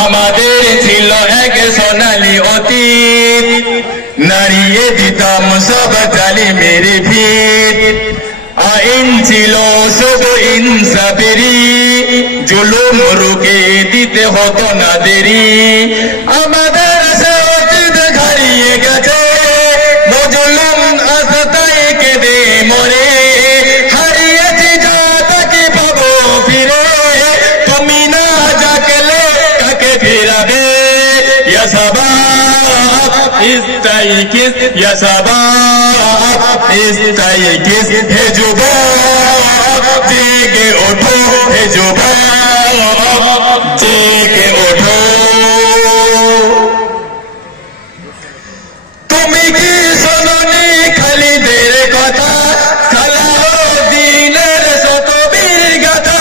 আমাদের ছিল এক সোনালী অতীত, নাড়িয়ে দিতাম সব জালিমের ভিত। আইন ছিল শুধু ইনসাফেরই, জুলুম রুখে দিতে হতো না দেরি। আমাদের সে অতীত হারিয়ে গেছে, মজলুম আস্তায় কেঁদে মরে। হারিয়েছি যা তাকে পাবো ফিরে, তুমি না জাগলে কাকে ফিরাবে? ইয়া শাবাব ইস্তাইকিস, ইয়া শাবাব ইস্তাইকিস, হে যুবক জেগে ওঠো, হে যুবক জেগে ওঠো। তুমি কি শোনোনি খালিদের কথা, সালাউদ্দিনের শতবীর গাথা?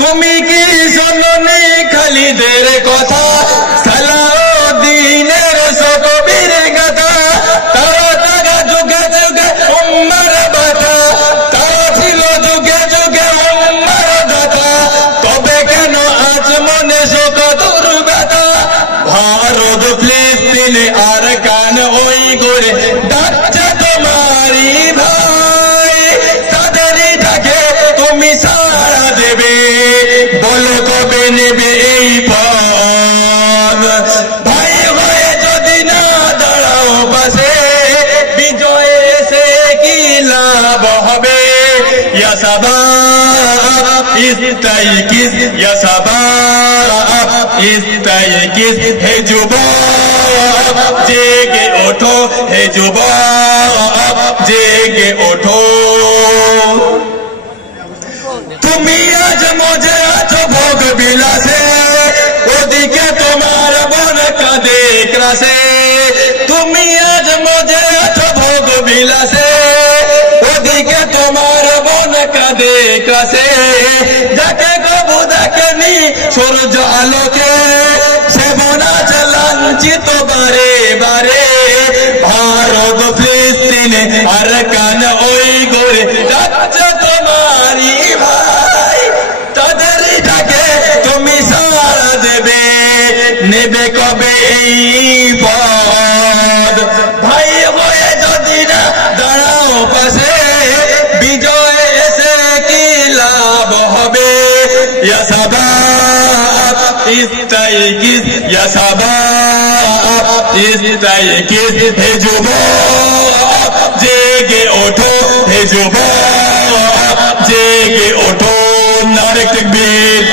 তুমি কি শোনোনি খালিদের কথা, সালাউদ্দিনের শতবীর গাথা? তারা থাকা যুগে যুগে উম্মার বাধা, তারা ছিল যুগে যুগে উম্মার দাতা। তবে কেন আজ মনে শোক দুর্ব্যথা? ভারত ফিলিস্তিনে আর কান ওই করে ডাকছে তোমারই ভাই, তাদেরই ডাকে তুমি সাড়া দেবে? বলো কবে নেবে এই পথ? ভাই হয়ে যদি না দাঁড়াও পাশে, বিজয় এসে কি লাভ হবে? ইয়া শাবাব ইস্তাইকিস, ইয়া শাবাব ইস্তাইকিস, হে যুবক জেগে ওঠো, হে যুবক জেগে ওঠো। তুমি আজ মজে আছো ভোগ বিলাসে, ওদিকে তোমার বোন কাঁদে ক্রাসে। তুমি আজ মজে আছো ভোগ বিলাসে, ওদিকে তোমার বোন কাঁদে ক্রাসে। যাকে কবু দেখেনি সূর্য আলোকে, সে বোন আজ লাঞ্ছিত বারে বারে। ভারত ফিলিস্তিনে আর কান ওই করে ডাকছে তোমারই ভাই, তাদেরই ডাকে তুমি সাড়া দেবে? নেবে কবে এই পথ? ভাই হয়ে যদি না দাঁড়াও পাশে, বিজয় এসে কি লাভ হবে? ইয়া শাবাব ইস্তাইকিস, ইয়া শাবাব ইস্তাইকিস, হে যুবক জেগে ওঠো, হে যুবক জেগে ওঠো। নারে তাকবীর।